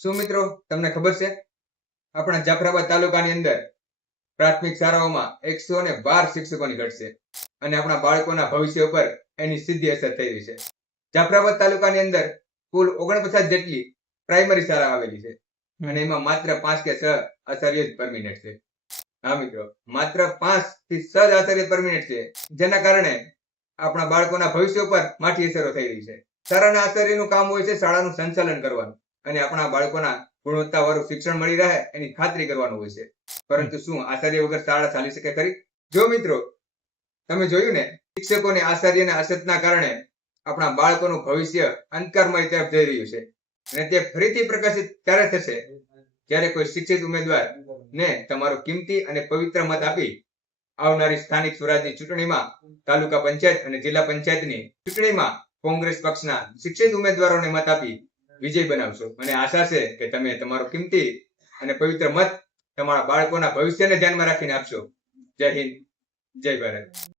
શું મિત્રો તમને ખબર છે આપણા જાફરાબાદ તાલુકાની અંદર પ્રાથમિક શાળાઓમાં 112 શિક્ષકોની ઘટ છે અને આપણા બાળકોના ભવિષ્ય ઉપર એની સીધી અસર થઈ રહી છે। જાફરાબાદ તાલુકાની અંદર કુલ 49 જેટલી પ્રાઇમરી શાળા આવેલી છે અને એમાં માત્ર 5 કે 6 આચાર્ય જ પરમિનન્ટ છે। હા મિત્રો, માત્ર 5 થી 6 જ આચાર્ય પરમિનન્ટ છે, જેના કારણે આપણા બાળકોના ભવિષ્ય ઉપર માઠી અસરો થઈ રહી છે। શાળાના આચાર્યનું કામ હોય છે શાળાનું સંચાલન કરવાનું અને આપણા બાળકોના ગુણવત્તાવાળું શિક્ષણ મળી રહે એની ખાતરી કરવાનું હોય છે। પરંતુ શું આચાર્ય વગર શાળા ચાલી શકે ખરી? જો મિત્રો તમે જોયું ને, શિક્ષકોને આચાર્યના અછતના કારણે આપણા બાળકોનું ભવિષ્ય અંધકારમય તરફ જઈ રહ્યું છે અને તે ફરીથી પ્રકાશિત ત્યારે થશે જ્યારે કોઈ શિક્ષિત ઉમેદવાર ને તમારો કિંમતી અને પવિત્ર મત આપી આવનારી સ્થાનિક સ્વરાજની ચૂંટણીમાં, તાલુકા પંચાયત અને જિલ્લા પંચાયતની ચૂંટણીમાં કોંગ્રેસ પક્ષના શિક્ષિત ઉમેદવારોને મત આપી વિજય બનાવશો। અને આશા છે કે તમે તમારો કિંમતી અને પવિત્ર મત તમારા બાળકોના ભવિષ્યને ધ્યાનમાં રાખીને આપશો। જય હિન્દ, જય ભારત।